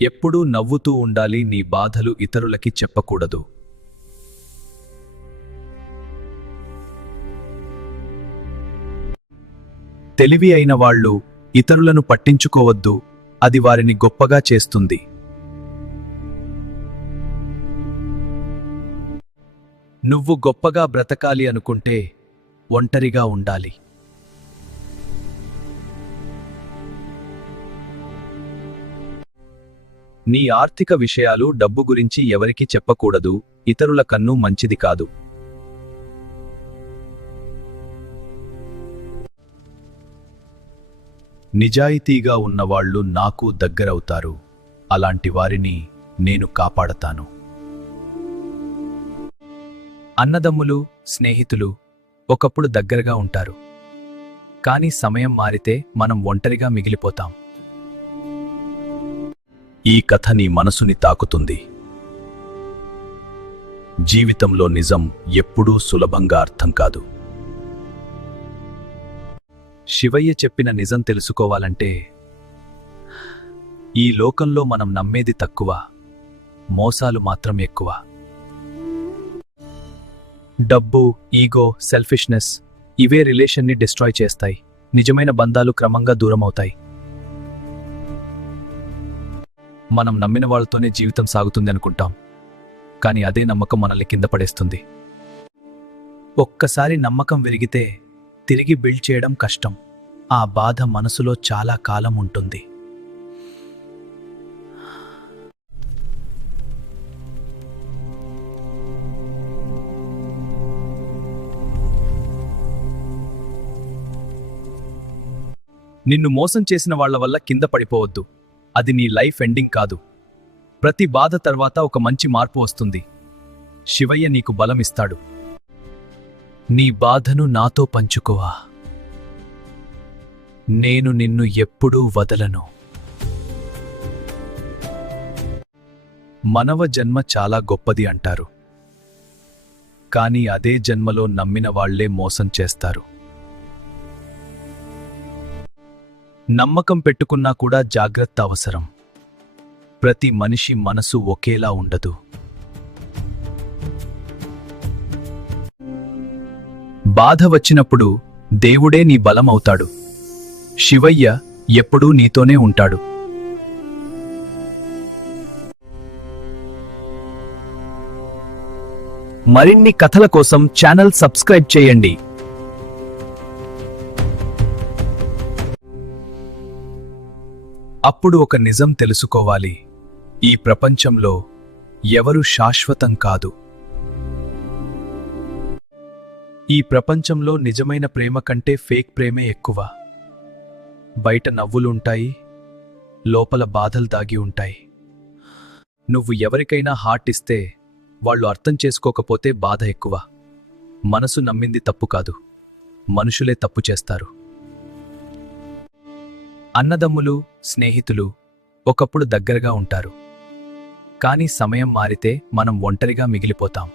ఎప్పుడూ నవ్వుతూ ఉండాలి. నీ బాధలు ఇతరులకి చెప్పకూడదు. తెలివి అయిన వాళ్ళు ఇతరులను పట్టించుకోవద్దు, అది వారిని గొప్పగా చేస్తుంది. నువ్వు గొప్పగా బ్రతకాలి అనుకుంటే ఒంటరిగా ఉండాలి. నీ ఆర్థిక విషయాలు, డబ్బు గురించి ఎవరికీ చెప్పకూడదు, ఇతరుల కన్ను మంచిది కాదు. నిజాయితీగా ఉన్నవాళ్లు నాకు దగ్గరవుతారు, అలాంటి వారిని నేను కాపాడతాను. అన్నదమ్ములు, స్నేహితులు ఒకప్పుడు దగ్గరగా ఉంటారు, కానీ సమయం మారితే మనం ఒంటరిగా మిగిలిపోతాం. ఈ కథ నీ మనసుని తాకుతుంది. జీవితంలో నిజం ఎప్పుడూ సులభంగా అర్థం కాదు. శివయ్య చెప్పిన నిజం తెలుసుకోవాలంటే, ఈ లోకంలో మనం నమ్మేది తక్కువ, మోసాలు మాత్రం ఎక్కువ. డబ్బు, ఈగో, సెల్ఫిష్నెస్ ఇవే రిలేషన్ని డిస్ట్రాయ్ చేస్తాయి. నిజమైన బంధాలు క్రమంగా దూరమవుతాయి. మనం నమ్మిన వాళ్ళతోనే జీవితం సాగుతుంది అనుకుంటాం, కానీ అదే నమ్మకం మనల్ని కింద పడేస్తుంది. ఒక్కసారి నమ్మకం విరిగితే తిరిగి బిల్డ్ చేయడం కష్టం. ఆ బాధ మనసులో చాలా కాలం ఉంటుంది. నిన్ను మోసం చేసిన వాళ్ల వల్ల కింద పడిపోవద్దు. అది నీ లైఫ్ ఎండింగ్ కాదు. ప్రతి బాధ తర్వాత ఒక మంచి మార్పు వస్తుంది. శివయ్య నీకు బలమిస్తాడు. నీ బాధను నాతో పంచుకోవా. నేను నిన్ను ఎప్పుడూ వదలను. మానవ జన్మ చాలా గొప్పది అంటారు, కానీ అదే జన్మలో నమ్మిన వాళ్లే మోసం చేస్తారు. నమ్మకం పెట్టుకున్నా కూడా జాగ్రత్త అవసరం. ప్రతి మనిషి మనసు ఒకేలా ఉండదు. బాధ వచ్చినప్పుడు దేవుడే నీ బలం అవుతాడు. శివయ్య ఎప్పుడూ నీతోనే ఉంటాడు. మరిన్ని కథల కోసం ఛానల్ సబ్స్క్రైబ్ చేయండి. అప్పుడు ఒక నిజం తెలుసుకోవాలి. ఈ ప్రపంచంలో ఎవరు శాశ్వతం కాదు. ఈ ప్రపంచంలో నిజమైన ప్రేమ కంటే ఫేక్ ప్రేమే ఎక్కువ. బయట నవ్వులుంటాయి, లోపల బాధలు దాగి ఉంటాయి. నువ్వు ఎవరికైనా హార్ట్ ఇస్తే వాళ్ళు అర్థం చేసుకోకపోతే బాధ ఎక్కువ. మనసు నమ్మింది తప్పు కాదు, మనుషులే తప్పు చేస్తారు. అన్నదమ్ములు, స్నేహితులు ఒకప్పుడు దగ్గరగా ఉంటారు, కానీ సమయం మారితే మనం ఒంటరిగా మిగిలిపోతాం.